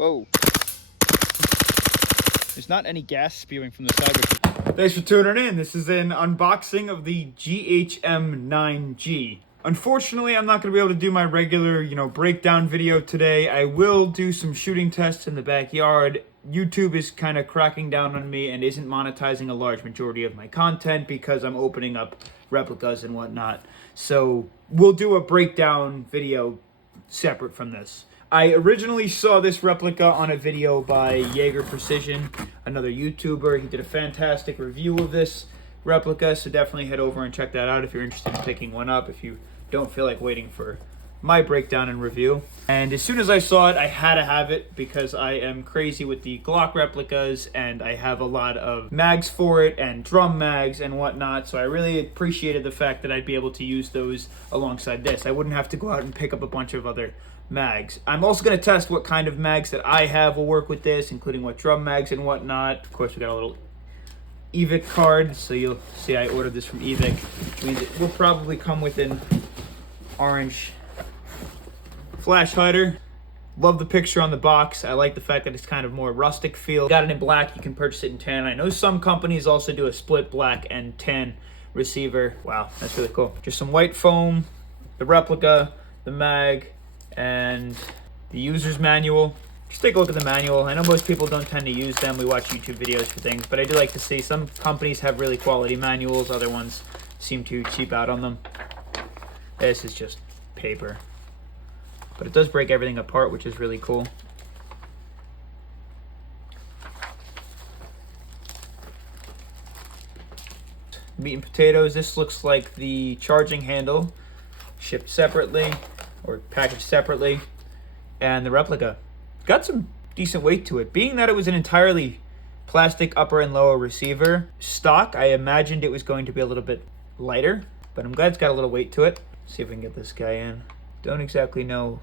Whoa. There's not any gas spewing from the side, which is... Thanks for tuning in. This is an unboxing of the GHM9G. Unfortunately, I'm not going to be able to do my regular, breakdown video today. I will do some shooting tests in the backyard. YouTube is kind of cracking down on me and isn't monetizing a large majority of my content because I'm opening up replicas and whatnot. So we'll do a breakdown video separate from this. I originally saw this replica on a video by Jaeger Precision, another YouTuber. He did a fantastic review of this replica, so definitely head over and check that out if you're interested in picking one up, if you don't feel like waiting for my breakdown and review. And as soon as I saw it, I had to have it because I am crazy with the Glock replicas and I have a lot of mags for it and drum mags and whatnot, so I really appreciated the fact that I'd be able to use those alongside this. I wouldn't have to go out and pick up a bunch of other mags. I'm also going to test what kind of mags that I have will work with this, including what drum mags and whatnot. Of course, we got a little Evic card, so you'll see I ordered this from Evic, which means it will probably come with an orange flash hider. Love the picture on the box. I like the fact that it's kind of more rustic feel. Got it in black, you can purchase it in tan. I know some companies also do a split black and tan receiver. Wow, that's really cool. Just some white foam, the replica, the mag, and the user's manual. Just take a look at the manual. I know most people don't tend to use them. We watch YouTube videos for things, but I do like to see some companies have really quality manuals. Other ones seem to cheap out on them. This is just paper, but it does break everything apart, which is really cool. Meat and potatoes. This looks like the charging handle, shipped separately or packaged separately, and the replica. Got some decent weight to it. Being that it was an entirely plastic upper and lower receiver stock, I imagined it was going to be a little bit lighter, but I'm glad it's got a little weight to it. See if we can get this guy in. Don't exactly know.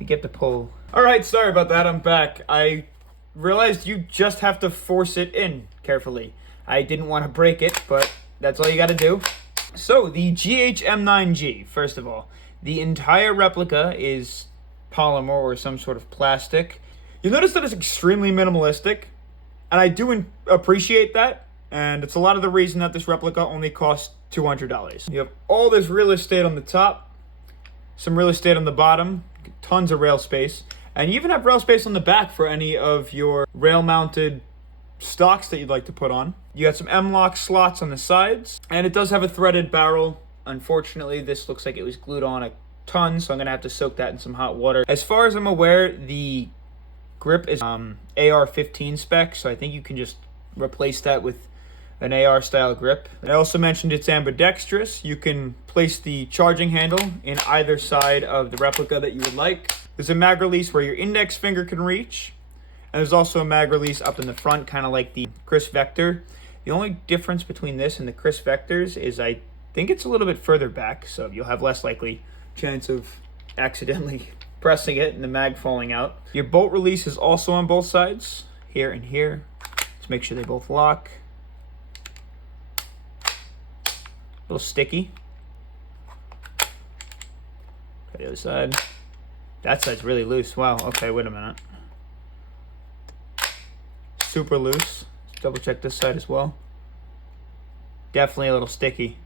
We get the pull. All right, sorry about that. I'm back. I realized you just have to force it in carefully. I didn't want to break it, but that's all you got to do. So the GHM9G, first of all, the entire replica is polymer or some sort of plastic. You'll notice that it's extremely minimalistic, and I do appreciate that, and it's a lot of the reason that this replica only costs $200. You have all this real estate on the top, some real estate on the bottom, tons of rail space, and you even have rail space on the back for any of your rail-mounted stocks that you'd like to put on. You got some M-lock slots on the sides, and it does have a threaded barrel. Unfortunately, this looks like it was glued on a ton, so I'm gonna have to soak that in some hot water. As far as I'm aware, the grip is AR-15 spec, so I think you can just replace that with an AR style grip. I also mentioned it's ambidextrous. You can place the charging handle in either side of the replica that you would like. There's a mag release where your index finger can reach, and there's also a mag release up in the front, kind of like the Chris Vector. The only difference between this and the Chris Vectors is I think it's a little bit further back, so you'll have less likely chance of accidentally pressing it and the mag falling out. Your bolt release is also on both sides, here and here. Let's make sure they both lock. A little sticky. Okay, the other side. That side's really loose. Wow, okay, wait a minute. Super loose. Let's double check this side as well. Definitely a little sticky.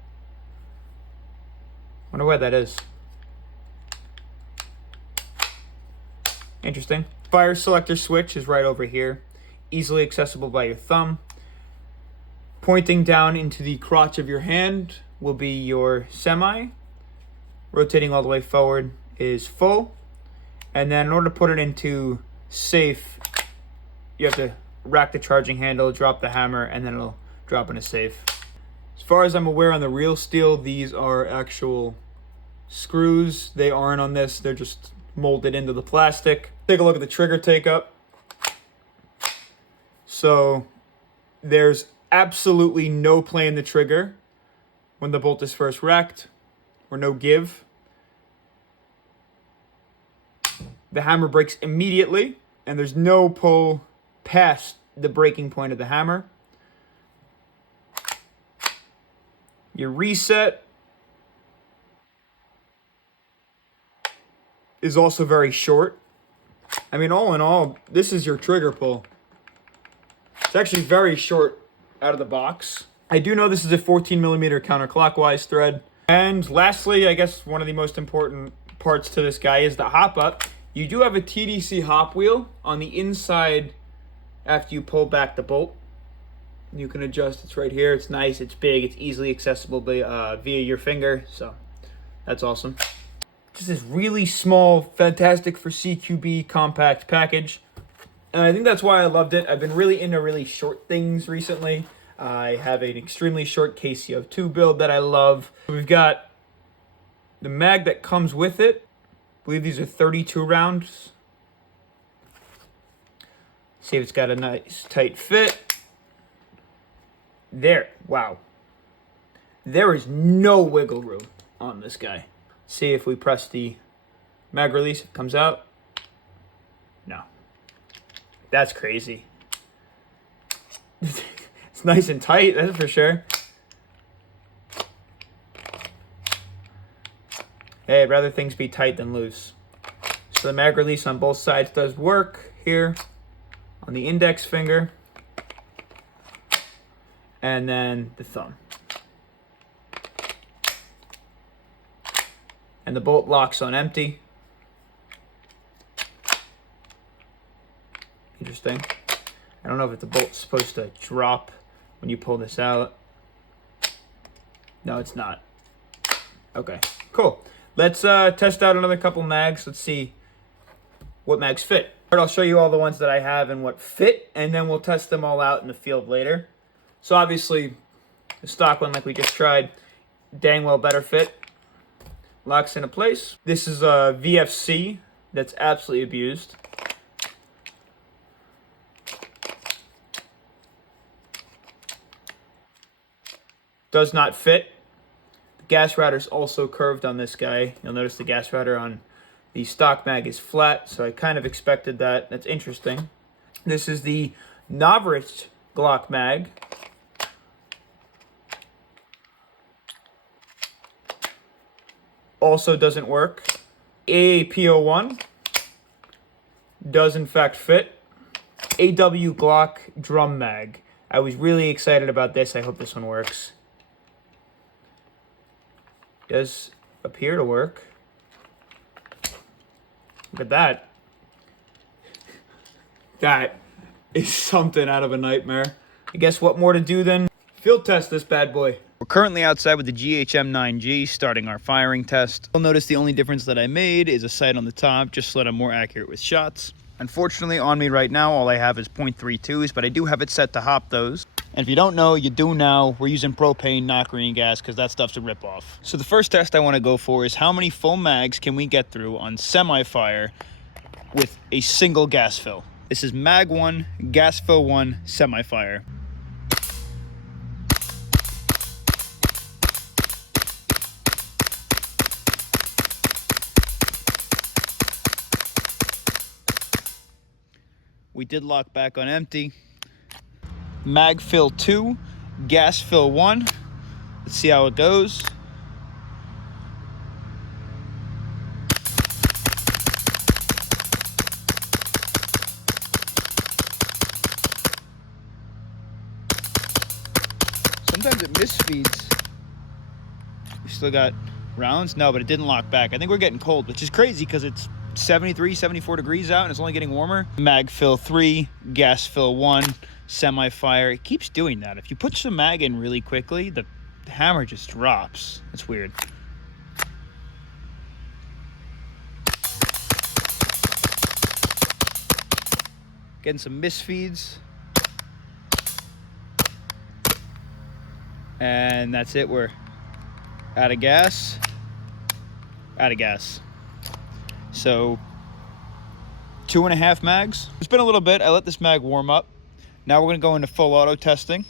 Wonder why that is. Interesting. Fire selector switch is right over here. Easily accessible by your thumb. Pointing down into the crotch of your hand will be your semi. Rotating all the way forward is full. And then in order to put it into safe, you have to rack the charging handle, drop the hammer, and then it'll drop into safe. As far as I'm aware on the real steel, these are actual screws. They aren't on this, they're just molded into the plastic. Take a look at the trigger take up. So there's absolutely no play in the trigger when the bolt is first racked, or no give. The hammer breaks immediately, and there's no pull past the breaking point of the hammer. Your reset is also very short. I mean, all in all, this is your trigger pull. It's actually very short out of the box. I do know this is a 14 millimeter counterclockwise thread. And lastly, I guess one of the most important parts to this guy is the hop up. You do have a TDC hop wheel on the inside after you pull back the bolt. You can adjust, it's right here. It's nice, it's big, it's easily accessible via your finger, so that's awesome. Just this really small, fantastic for CQB compact package. And I think that's why I loved it. I've been really into really short things recently. I have an extremely short KCO2 build that I love. We've got the mag that comes with it. I believe these are 32 rounds. See if it's got a nice tight fit. There, wow. There is no wiggle room on this guy. See if we press the mag release, it comes out. No. That's crazy. It's nice and tight, that's for sure. Hey, I'd rather things be tight than loose. So the mag release on both sides does work here on the index finger and then the thumb. And the bolt locks on empty. Interesting. I don't know if the bolt's supposed to drop when you pull this out. No, it's not. Okay, cool. Let's test out another couple mags. Let's see what mags fit. I'll show you all the ones that I have and what fit, and then we'll test them all out in the field later. So obviously, the stock one like we just tried, dang well better fit. Locks into place. This is a VFC that's absolutely abused. Does not fit. The gas router is also curved on this guy. You'll notice the gas router on the stock mag is flat, so I kind of expected that. That's interesting. This is the novice Glock mag. Also doesn't work. AAPO1 does in fact fit. AW Glock drum mag. I was really excited about this. I hope this one works. Does appear to work. Look at that. That is something out of a nightmare. I guess what more to do than field test this bad boy. We're currently outside with the GHM9G starting our firing test. You'll notice the only difference that I made is a sight on the top, just so that I'm more accurate with shots. Unfortunately, on me right now, all I have is .32s, but I do have it set to hop those. And if you don't know, you do now. We're using propane, not green gas, because that stuff's a ripoff. So the first test I want to go for is how many full mags can we get through on semi-fire with a single gas fill. This is mag 1, gas fill 1, semi-fire. We did lock back on empty. Mag fill 2, gas fill 1. Let's see how it goes. Sometimes it misfeeds. We still got rounds? No, but it didn't lock back. I think we're getting cold, which is crazy because it's 73, 74 degrees out and it's only getting warmer. Mag fill 3, gas fill 1, semi-fire. It keeps doing that. If you put some mag in really quickly, the hammer just drops. That's weird. Getting some misfeeds. And that's it. We're out of gas. Out of gas. So 2.5 mags. It's been a little bit. I let this mag warm up. Now we're going to go into full auto testing.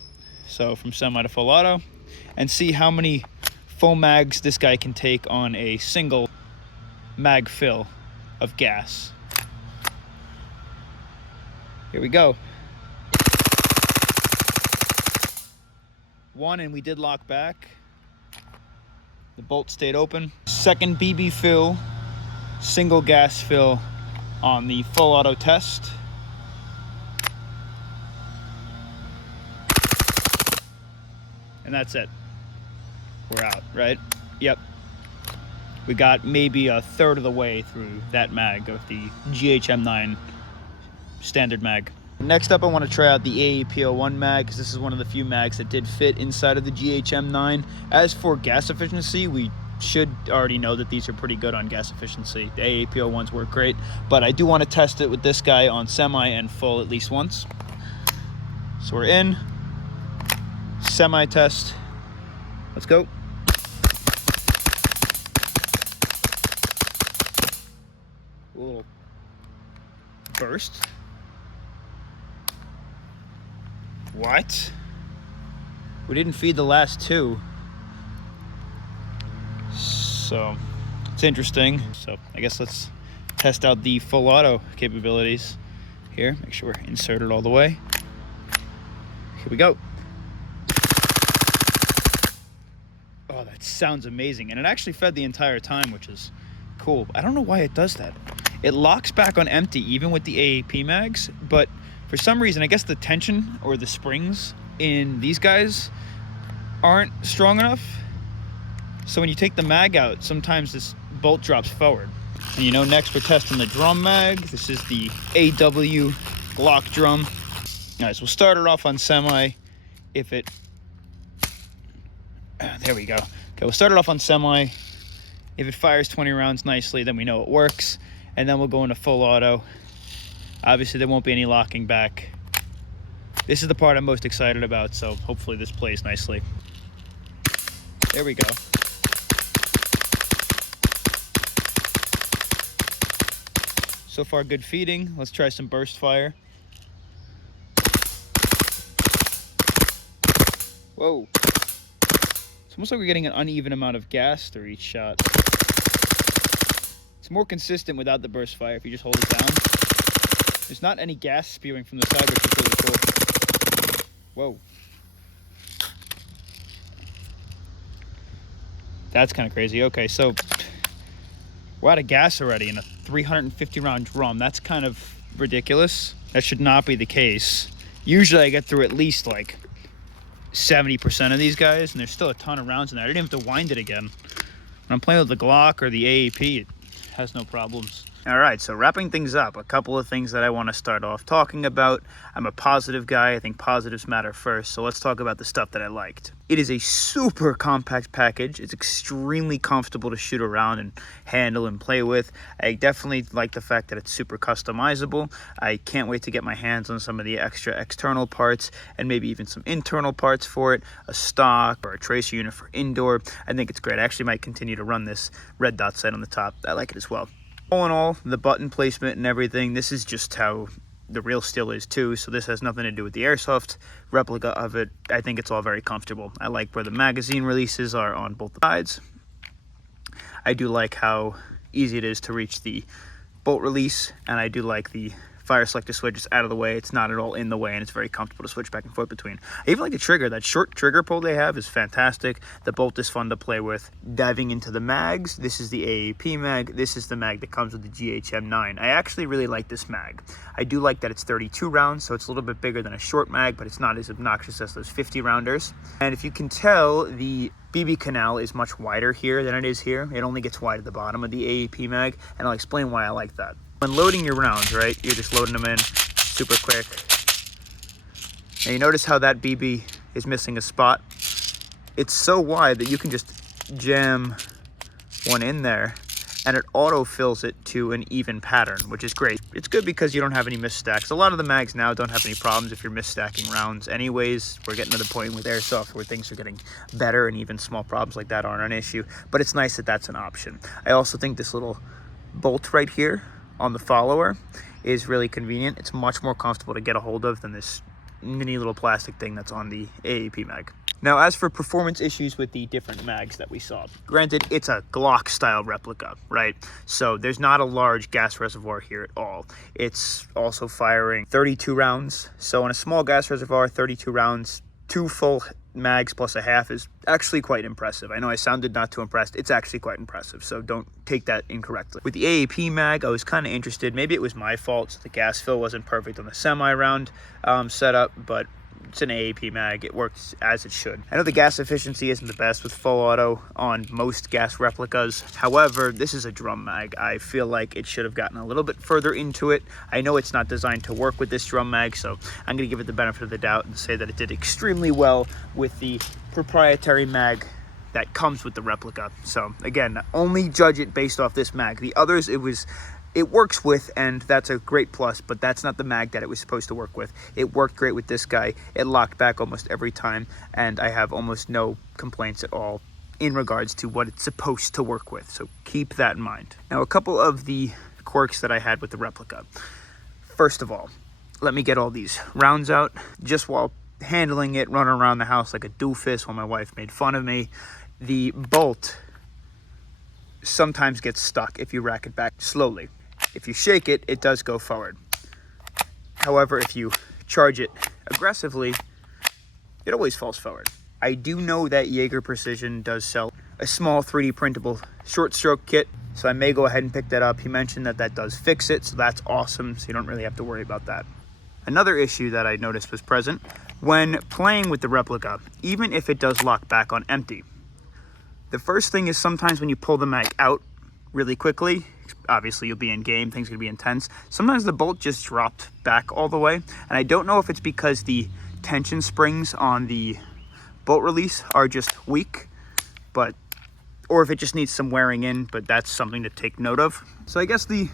So from semi to full auto and see how many full mags this guy can take on a single mag fill of gas. Here we go. 1, and we did lock back. The bolt stayed open. Second BB fill, single gas fill on the full auto test. And that's it. We're out, right? Yep. We got maybe a third of the way through that mag of the GHM9 standard mag. Next up, I want to try out the AAP01 mag, because this is one of the few mags that did fit inside of the GHM9. As for gas efficiency, we should already know that these are pretty good on gas efficiency. The AAP01s work great, but I do want to test it with this guy on semi and full at least once. So we're in. Semi test. Let's go. A little burst. What? We didn't feed the last two. So it's interesting. So I guess let's test out the full auto capabilities here. Make sure we're inserted all the way. Here we go. Oh, that sounds amazing. And it actually fed the entire time, which is cool. I don't know why it does that. It locks back on empty even with the AAP mags, but for some reason, I guess the tension or the springs in these guys aren't strong enough. So when you take the mag out, sometimes this bolt drops forward. And you know, next we're testing the drum mag. This is the AW Glock drum. All right, so we'll start it off on semi. If it, there we go. Okay, we'll start it off on semi. If it fires 20 rounds nicely, then we know it works. And then we'll go into full auto. Obviously, there won't be any locking back. This is the part I'm most excited about, so hopefully this plays nicely. There we go. So far, good feeding. Let's try some burst fire. Whoa. It's almost like we're getting an uneven amount of gas through each shot. It's more consistent without the burst fire if you just hold it down. There's not any gas spewing from the side, which is really cool. Whoa. That's kind of crazy. Okay, so we're out of gas already in a 350 round drum. That's kind of ridiculous. That should not be the case. Usually I get through at least like 70% of these guys, and there's still a ton of rounds in there. I didn't have to wind it again. When I'm playing with the Glock or the AAP, it has no problems. All right, so wrapping things up, a couple of things that I want to start off talking about. I'm a positive guy. I think positives matter first, so let's talk about the stuff that I liked. It is a super compact package. It's extremely comfortable to shoot around and handle and play with. I definitely like the fact that it's super customizable. I can't wait to get my hands on some of the extra external parts and maybe even some internal parts for it, a stock or a tracer unit for indoor. I think it's great. I actually might continue to run this red dot sight on the top. I like it as well. All in all, the button placement and everything, this is just how the real steel is too, so this has nothing to do with the Airsoft replica of it. I think it's all very comfortable. I like where the magazine releases are on both sides. I do like how easy it is to reach the bolt release, and I do like the fire selector switch is out of the way. It's not at all in the way, and it's very comfortable to switch back and forth between. I even like the trigger. That short trigger pull they have is fantastic. The bolt is fun to play with. Diving into the mags, this is the AAP mag. This is the mag that comes with the GHM9. I actually really like this mag. I do like that it's 32 rounds, so it's a little bit bigger than a short mag, but it's not as obnoxious as those 50 rounders. And if you can tell, the BB canal is much wider here than it is here. It only gets wide at the bottom of the AAP mag, and I'll explain why I like that. When loading your rounds, right, you're just loading them in super quick. Now you notice how that BB is missing a spot. It's so wide that you can just jam one in there and it auto fills it to an even pattern, which is great. It's good because you don't have any misstacks. A lot of the mags now don't have any problems if you're misstacking rounds anyways. We're getting to the point with Airsoft where things are getting better, and even small problems like that aren't an issue, but it's nice that that's an option. I also think this little bolt right here on the follower is really convenient. It's much more comfortable to get a hold of than this mini little plastic thing that's on the AAP mag. Now, as for performance issues with the different mags that we saw, granted, it's a Glock style replica, right? So there's not a large gas reservoir here at all. It's also firing 32 rounds. So in a small gas reservoir, 32 rounds, 2 full mags plus a half is actually quite impressive. I know I sounded not too impressed. It's actually quite impressive, so don't take that incorrectly. With the AAP mag, I was kind of interested. Maybe it was my fault, so the gas fill wasn't perfect on the semi-round setup, but it's an AAP mag. It works as it should. I know the gas efficiency isn't the best with full auto on most gas replicas. However, this is a drum mag. I feel like it should have gotten a little bit further into it. I know it's not designed to work with this drum mag, so I'm going to give it the benefit of the doubt and say that it did extremely well with the proprietary mag that comes with the replica. So again, only judge it based off this mag. The others, it works with, and that's a great plus, but that's not the mag that it was supposed to work with. It worked great with this guy. It locked back almost every time, and I have almost no complaints at all in regards to what it's supposed to work with. So keep that in mind. Now, a couple of the quirks that I had with the replica. First of all, let me get all these rounds out. Just while handling it, running around the house like a doofus while my wife made fun of me, the bolt sometimes gets stuck if you rack it back slowly. If you shake it, it does go forward. However, if you charge it aggressively, it always falls forward. I do know that Jaeger Precision does sell a small 3D printable short stroke kit, so I may go ahead and pick that up. He mentioned that that does fix it, so that's awesome, so you don't really have to worry about that. Another issue that I noticed was present when playing with the replica, even if it does lock back on empty. The first thing is sometimes when you pull the mag out really quickly, obviously you'll be in game, things are gonna be intense. Sometimes the bolt just dropped back all the way. And I don't know if it's because the tension springs on the bolt release are just weak, or if it just needs some wearing in, but that's something to take note of. So I guess the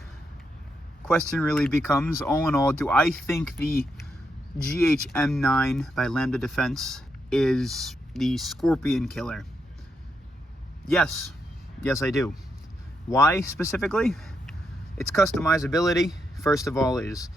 question really becomes, all in all, do I think the GHM9 by Lambda Defense is the scorpion killer? Yes, I do. Why specifically? Its customizability, first of all, is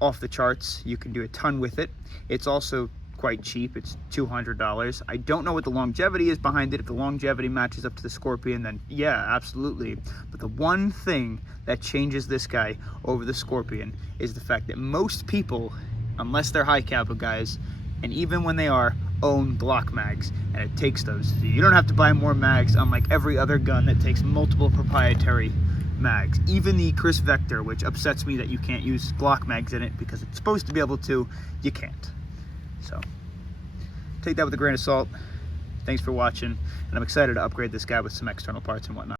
off the charts. You can do a ton with it. It's also quite cheap. It's $200. I don't know what the longevity is behind it. If the longevity matches up to the Scorpion, then yeah, absolutely. But the one thing that changes this guy over the Scorpion is the fact that most people, unless they're high caliber guys, and even when they are, own Glock mags, and it takes those. So you don't have to buy more mags, unlike every other gun that takes multiple proprietary mags. Even the Chris Vector, which upsets me that you can't use Glock mags in it because it's supposed to be able to, you can't. So take that with a grain of salt. Thanks for watching, and I'm excited to upgrade this guy with some external parts and whatnot.